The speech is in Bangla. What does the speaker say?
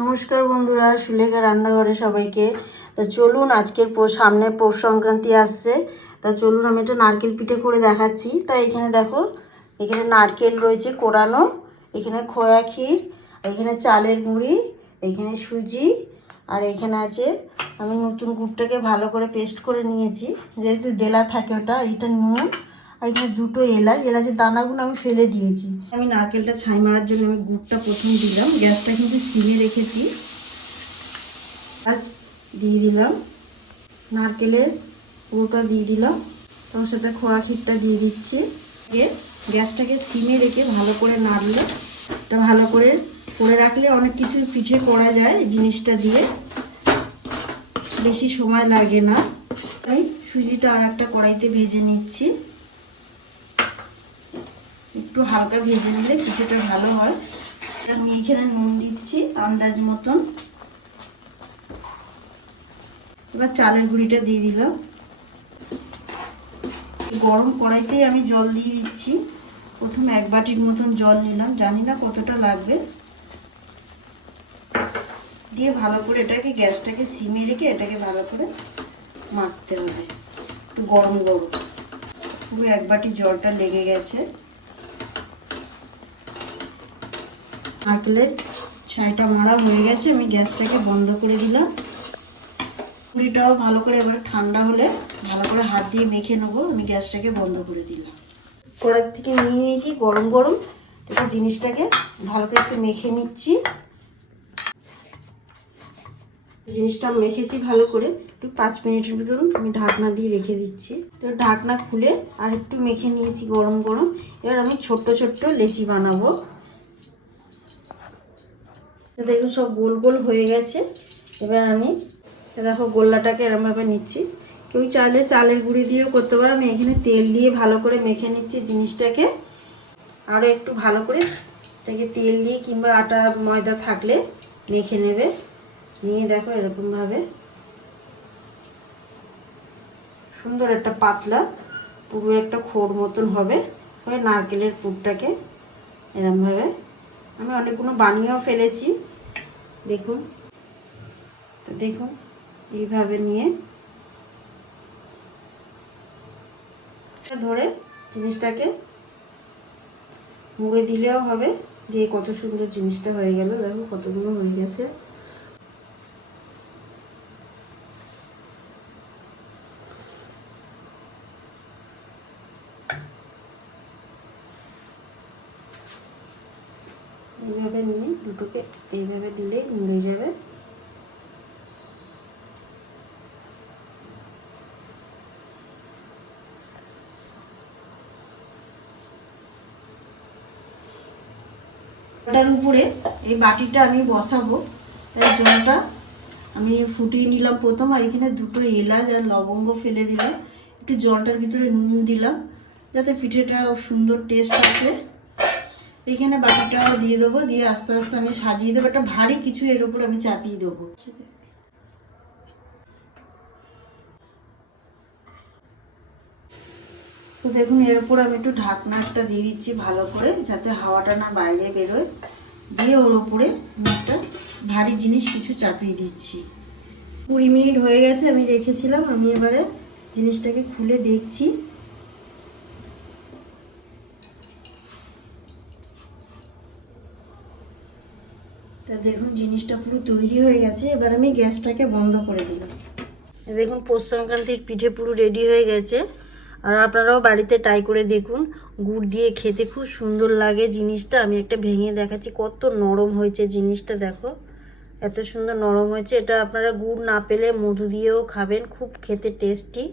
নমস্কার বন্ধুরা, সুলেখা রান্নাঘরে সবাইকে। তা চলুন, আজকের সামনে পৌষ সংক্রান্তি আসছে। তা চলুন, আমি একটা নারকেল পিঠে করে দেখাচ্ছি। তা এখানে দেখো, এখানে নারকেল রয়েছে কোরানো, এখানে খোয়া ক্ষীর, এখানে চালের গুঁড়ি, এখানে সুজি, আর এখানে আছে, আমি নতুন গুড়টাকে ভালো করে পেস্ট করে নিয়েছি। যেহেতু ডেলা থাকে ওটা, এটা নুন আর এখানে দুটো এলাচ, এলাচের দানাগুলো আমি ফেলে দিয়েছি। আমি নারকেলটা ছাই মারার জন্য আমি গুড়টা প্রথম দিলাম, গ্যাসটা কিন্তু সিমে রেখেছি। আজ দিয়ে দিলাম, নারকেলের পুরোটা দিয়ে দিলাম, তার সাথে খোয়া ক্ষীরটা দিয়ে দিচ্ছি। গ্যাসটাকে সিমে রেখে ভালো করে নাড়লে, এটা ভালো করে করে রাখলে অনেক কিছু পিঠে করা যায় জিনিসটা দিয়ে। বেশি সময় লাগে না। তাই সুজিটা আর একটা কড়াইতে ভেজে নিচ্ছি। একটু হালকা ভেজে নিলে পিঠেটা ভালো হয়। আমি এখানে নুন দিচ্ছি, আন্দাজ মতন। এবার চালের গুঁড়িটা দিয়ে দিলাম। গরম কড়াইতেই আমি জল দিয়ে দিচ্ছি। প্রথম এক বাটির মতন জল নিলাম, জানি না কতটা লাগবে। দিয়ে ভালো করে এটাকে, গ্যাসটাকে সিমে রেখে এটাকে ভালো করে মাখতে হবে। একটু গরম গরম। পুরো এক বাটি জলটা লেগে গেছে। নারকেলের ছাইটা মারা হয়ে গেছে, আমি গ্যাসটাকে বন্ধ করে দিলাম। পুরিটাও ভালো করে এবার ঠান্ডা হলে ভালো করে হাত দিয়ে মেখে নেব, আমি গ্যাসটাকে বন্ধ করে দিলাম। কড়ার থেকে নিয়ে নিয়েছি গরম গরম এটা জিনিসটাকে ভালো করে একটু মেখে নিচ্ছি। জিনিসটা মেখেছি ভালো করে, একটু পাঁচ মিনিটের মতন আমি ঢাকনা দিয়ে রেখে দিচ্ছি। তো ঢাকনা খুলে আর একটু মেখে নিয়েছি গরম গরম, এবার আমি ছোট্ট ছোট্ট লেচি বানাবো। তো দেখুন সব গোল গোল হয়ে গেছে। এবার আমি দেখো গোল্লাটাকে এরমভাবে নিচ্ছি। কেউ চাইলে চালের গুঁড়ি দিয়েও করতে পারো। আমি এখানে তেল দিয়ে ভালো করে মেখে নিচ্ছি জিনিসটাকে। আরও একটু ভালো করে এটাকে তেল দিয়ে কিংবা আটা, ময়দা থাকলে মেখে নেবে। নিয়ে দেখো এরকমভাবে। সুন্দর একটা পাতলা, পুরো একটা খোর মতন হবে। ওই নারকেলের পুরটাকে এরমভাবে আমি অনেকগুলো বানিয়েও ফেলেছি। দেখুন। তো দেখুন, এইভাবে নিয়ে ধরে জিনিসটাকে মুড়ে দিলেও হবে। দিয়ে কত সুন্দর জিনিসটা হয়ে গেল। দেখো কতগুলো হয়ে গেছে। এইভাবে নিয়ে দুটোকে এইভাবে দিলেই মুড়ে যাবে। ওটার উপরে এই বাটিটা আমি বসাবো। তাই জলটা আমি ফুটিয়ে নিলাম প্রথম আর এখানে দুটো এলাচ আর লবঙ্গ ফেলে দিলাম। একটু জলটার ভিতরে নুন দিলাম, যাতে পিঠেটা সুন্দর টেস্ট আসে। এখানে বাটিটাও দিয়ে দেবো, দিয়ে আস্তে আস্তে আমি সাজিয়ে দেবো। একটা ভারী কিছু এর উপর আমি চাপিয়ে দেবো। তো দেখুন, এর উপর আমি একটু ঢাকনা একটা দিয়ে দিচ্ছি ভালো করে, যাতে হাওয়াটা না বাইরে বেরোয়। দিয়ে ওর উপরে একটা ভারী জিনিস কিছু চাপিয়ে দিচ্ছি। কুড়ি মিনিট হয়ে গেছে, আমি রেখেছিলাম। আমি এবারে জিনিসটাকে খুলে দেখছি। তা দেখুন, জিনিসটা পুরো তৈরি হয়ে গেছে। এবার আমি গ্যাসটাকে বন্ধ করে দিলাম। দেখুন পৌষ সংক্রান্তির পিঠে পুরো রেডি হয়ে গেছে। আর আপনারাও বাড়িতে ট্রাই করে দেখুন, গুড় দিয়ে খেতে খুব সুন্দর লাগে জিনিসটা। আমি একটা ভেঙে দেখাচ্ছি, কত নরম হয়েছে জিনিসটা, দেখো। এত সুন্দর নরম হয়েছে। এটা আপনারা গুড় না পেলে মধু দিয়েও খাবেন, খুব খেতে টেস্টি